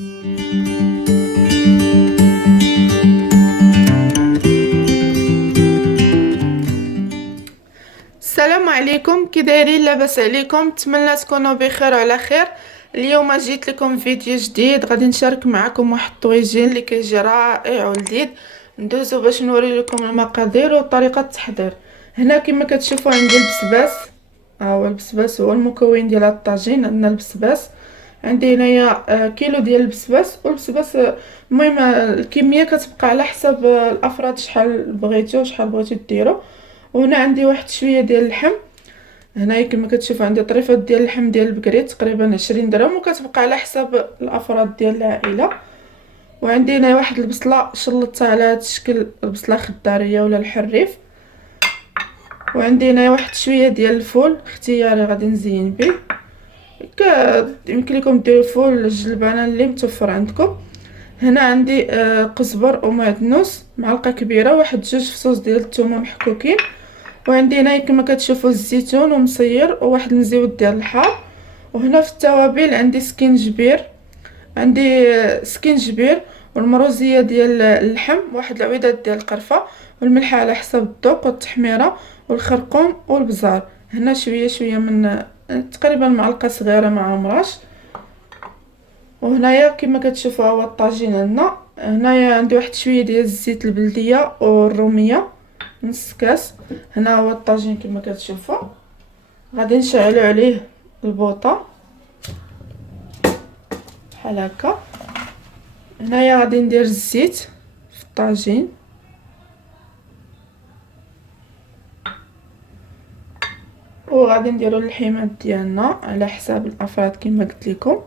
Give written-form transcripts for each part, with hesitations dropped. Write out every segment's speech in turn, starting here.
السلام عليكم، كي دايرين؟ لاباس عليكم؟ نتمنى تكونوا بخير وعلى خير. اليوم جيت لكم فيديو جديد، غادي نشارك معكم واحد الطويجين اللي كيجي رائع ولذيذ. ندوزو باش نوري لكم المقادير وطريقه التحضير. هنا كما كتشوفوا عندي البسباس. ها هو البسباس، هو المكون ديال الطاجين. عندنا البسباس، عندي هنايا كيلو ديال البسباس. والبسباس المهم الكميه كتبقى على حسب الافراد، شحال بغيتو شحال بغيتو ديروا. وهنا عندي واحد شويه ديال اللحم. هنايا كما كتشوفوا عندي طريفات ديال اللحم ديال البقري تقريبا 20 درهم، وكتبقى على حسب الافراد ديال العائله. وعندي هنا واحد البصله شلطتها على هذا الشكل، البصله خضاريه ولا الحريف. وعندي هنا واحد شويه ديال الفول اختياري غادي نزين به. يمكن لكم ديروا فول الجلبانه اللي متوفر عندكم. هنا عندي قزبر ومعدنوس معلقه كبيره، واحد جوج فصوص ديال الثومه محكوكين. وعندي هنا كما كتشوفوا الزيتون ومصير وواحد المزيود ديال الحار. وهنا في التوابل عندي سكينجبير، عندي سكينجبير والمروزيه ديال اللحم، واحد العويدات ديال القرفه، والملح على حسب الذوق، والتحميره والخرقوم والبزار. هنا شويه شويه من تقريبا معلقه صغيره مع عمراش. وهنايا كما كتشوفوا هو الطاجين عندنا. هنايا عندي واحد شويه ديال الزيت البلديه والروميه، نص كاس. هنا هو الطاجين كما كتشوفوا. غادي نشعلوا عليه البوطه بحال هكا. هنايا غادي ندير الزيت في الطاجين، وغادي نديروا اللحيمات ديالنا على حساب الافراد كما قلت لكم.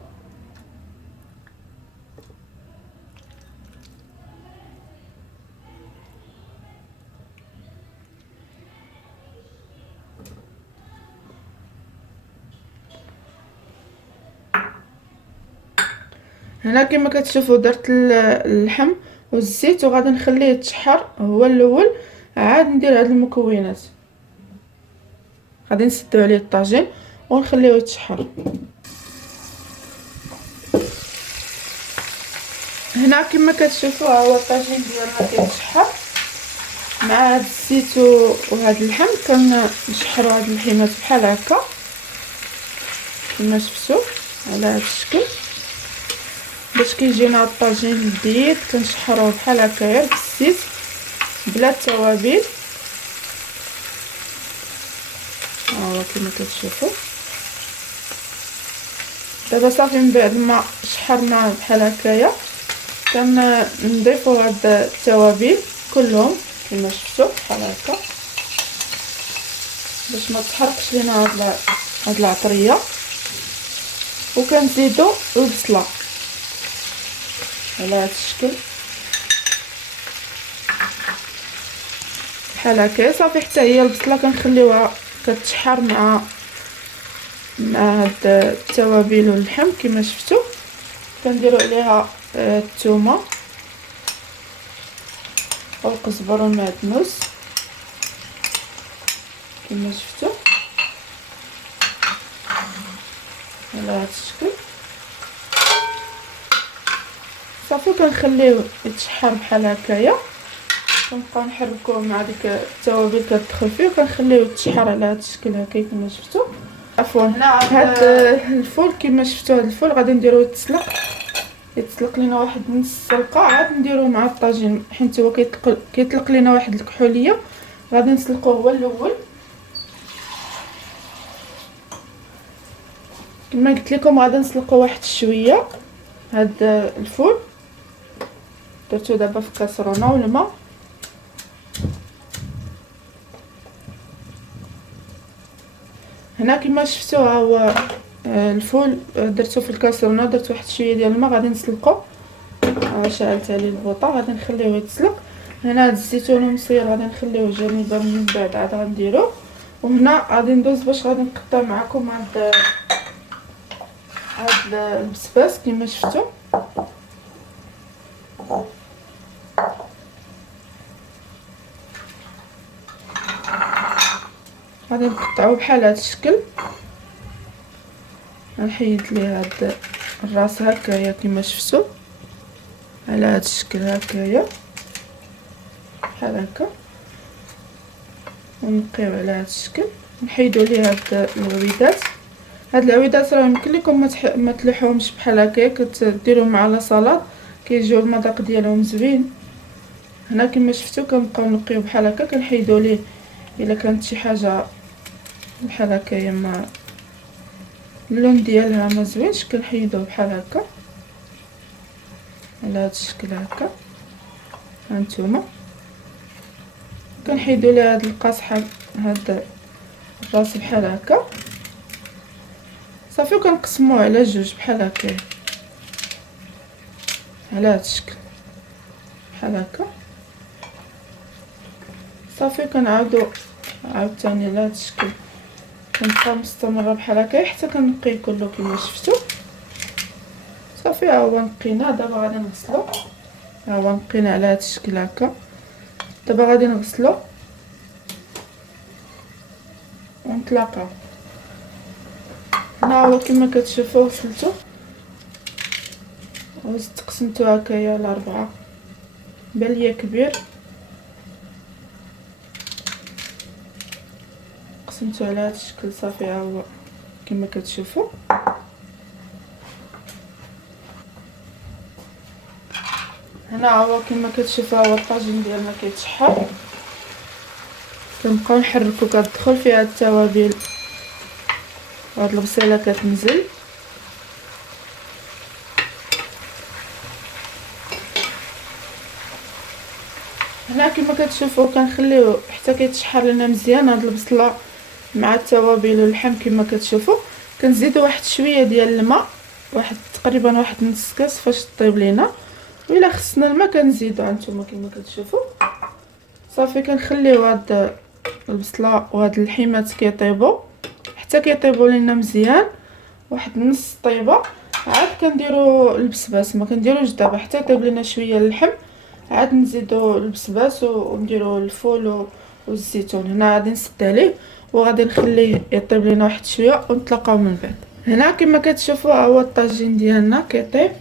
هنا كما كتشوفوا درت اللحم والزيت، وغادي نخليه يتشحر هو الاول، عاد ندير هاد المكونات. غادي نسدو عليه الطاجين ونخليه يتشحر. هنا كما كتشوفوا ها هو الطاجين ديالنا كيتشحر مع هاد الزيت وهاد اللحم. كنشحروا هاد اللحيمات بحال هكا كما شفتوا على هاد الشكل، باش كيجينا الطاجين لذيذ. كنشحروه بحال هكايا بالزيت بلا التوابل. ها هو كما كتشوفوا. دابا صافي من بعد ما شحرناه بحال هكايا كنضيفوا هاد التوابل كلهم كما شفتوا بحال هكا، باش ما تحرقش لينا هاد العطريه. وكنزيدوا البصله على هاد الشكل بحال هكا. صافي حتى هي البصله كنخليوها كتشحر مع هاد التوابل واللحم كما شفتوا. كنديروا عليها الثومه والقزبر والمعدنوس كما شفتوا على هاد الشكل. صافي كنخليه يتشحر بحال هكايا. كنبقاو نحركوه مع ديك التوابل كتدخل فيه، وكنخليه يتشحر على هاد الشكل هكا كما شفتوا. عفوا هنا هاد الفول كما شفتوا، هاد الفول غادي نديروه يتسلق لينا واحد نص سلقه، عاد نديروه مع الطاجين حيت هو كيطلق لينا واحد الكحوليه. غادي نسلقوه هو الاول كما قلت لكم. غادي نسلقوه واحد شويه هاد الفول. درتو دابا في كاسرونه والماء. هنا كما شفتوا ها هو الفول درتو في الكاسرونه، درت واحد شويه ديال الماء. غادي نسلقو. شعلت عليه البوطه، غادي نخليوه يتسلق. هنا هاد الزيتون المصير غادي نخليوه جانبا، من بعد عاد غنديروه. وهنا غادي ندوز باش غادي نقطع معكم هاد البسباس كما شفتوا. غادي نقطعوه بحال هاد الشكل. نحيد ليه الراس هكايا كما شفتوا على هذا الشكل هكايا بحال هكا، ونقيو على هذا الشكل، نحيدوا ليه هاد العويدات. هاد العويدات راه يمكن لكم ما تلوحوهمش بحال هكا، كديروهم مع لاصالاد كيجيو المذاق ديالهم زوين. هنا كما شفتوا كنبقاو نقيو بحال هكا، كنحيدوا ليه الا كانت شي حاجه بحال هكايا ما اللون ديالها ما زوينش كنحيدوه بحال هكا على هذا الشكل هكا. هانتوما كنحيدوا ليه هاد القاصحه هاد الراس بحال هكا صافي، وكنقسموه على جوج بحال هكا على هذا الشكل بحال هكا صافي. كنعاودو عاوتاني على هذا الشكل، كنبقى مستمره بحال هكا حتى كنقيه كله كما شفتوا صافي. ها هو نقينا، دابا غادي نغسلو. ها هو نقينا على هذا الشكل هكا، دابا غادي نغسلو ونتلاقاو. هنا هو كما كتشوفوا غسلتو وزدت قسمتو هكايا ل4، بان ليا كبير قسمتو على هذا الشكل صافي. ها هو كما كتشوفوا هنا هو كما كتشوفوا هو الطاجين ديالنا كيتشحر. كنبقاو نحركو، كتدخل فيها التوابل وهاد البصيله كتنزل. هنا كما كتشوفوا كنخليوه حتى كيتشحر لنا مزيان هاد البصله مع التوابل واللحم. كما كتشوفوا كنزيدوا واحد شويه ديال الماء، واحد تقريبا واحد نص كاس فاش طيب لينا، وإلا خصنا الماء كنزيدو. هانتوما كما كتشوفوا صافي كنخليو هاد البصله وهاد اللحيمات كيطيبوا حتى كيطيبوا لينا مزيان واحد نص طيبه. عاد كنديروا البسباس، ما كنديروش دابا حتى يطيب لينا شويه اللحم، عاد نزيدوا البسباس ونديروا الفول والزيتون. هنا غادي نسد عليه وغادي نخليه يطيب لينا واحد شويه ونتلاقاو من بعد. هنا كما كتشوفوا هو الطاجين ديالنا كيطيب.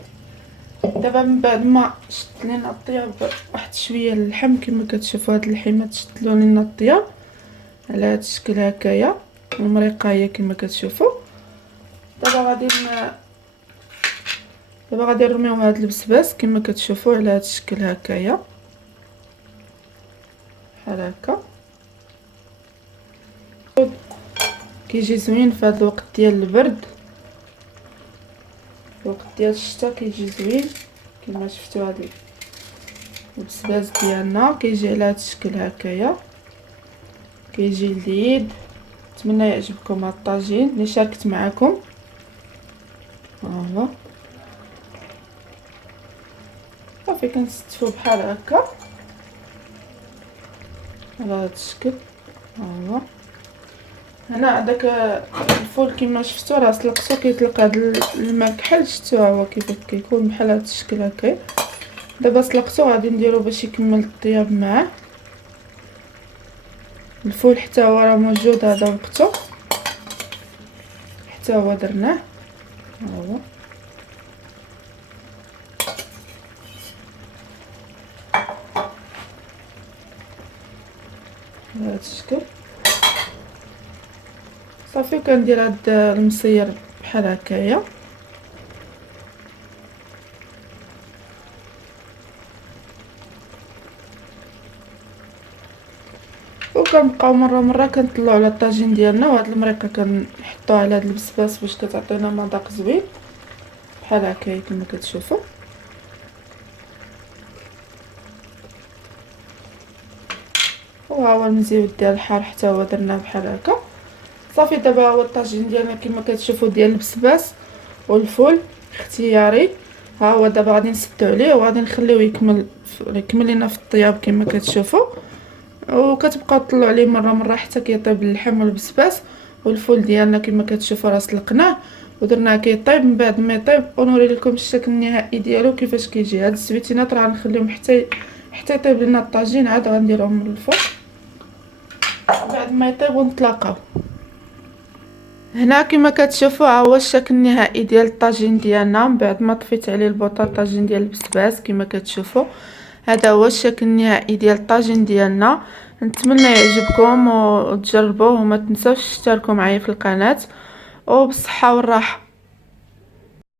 دابا من بعد ما شد لينا الطياب واحد شويه اللحم، كما كتشوفوا هاد اللحيمات شدلوا لينا الطياب على هاد الشكل هكايا، المريقه هي كما كتشوفوا. دابا غادي نرميو هاد البسباس كما كتشوفوا على هاد الشكل هكايا بحال هكا. كيجي زوين في هاد الوقت ديال البرد، الوقت ديال الشتاء كيجي زوين. كما شفتوا هاد البسباس ديالنا كيجي على هاد الشكل هكايا، كيجي لذيذ. نتمنى يعجبكم هاد الطاجين اللي شاركت معكم. ها هو صافي كنستفو بحال هكا على هاد الشكل. ها هو هنا داك الفول كما شفتوا راه سلقتو كيطلق هاد الماء كحل، شفتوا ها هو كيف كيكون بحال هاد الشكل هكا. دابا سلقتو غادي نديرو باش يكمل الطياب معاه. الفول حتى هو راه موجود، هذا وقته حتى هو درناه. ها هو بهذا الشكل صافي. كندير هاد المصير بحال هكايا وكنبقاو مره كنطلعوا على الطاجين ديالنا. وهاد المريقه كنحطوها على هاد البسباس باش كتعطينا مذاق زوين بحال هكايا كما كتشوفوا. وها هو المزيود ديال الحار حتى هو درناه بحال هكا صافي. دابا هو الطاجين ديالنا كما كتشوفوا ديال البسباس والفول اختياري. ها هو دابا غادي نسدو عليه وغادي نخليوه يكمل لينا في الطياب كما كتشوفوا، وكتبقاو تطلعوا عليه مره حتى كيطيب اللحم والبسباس. والفول ديالنا كما كتشوفوا راه سلقناه ودرناه كيطيب. من بعد ما يطيب ونوري لكم الشكل النهائي ديالو كيفاش كيجي. هاد الزويتينات راه غنخليهم حتى يطيب لنا الطاجين، عاد غنديرهم من الفوق بعد ما يطيب ونتلاقاو. هنا كما كتشوفوا ها هو الشكل النهائي ديال الطاجين ديالنا من بعد ما طفيت عليه البوطه الطاجين ديال البسباس. كما كتشوفوا هذا هو الشكل النهائي ديال الطاجين ديالنا. نتمنى يعجبكم وتجربوه وما تنسوش تشتركوا معايا في القناه، وبالصحه والراحه.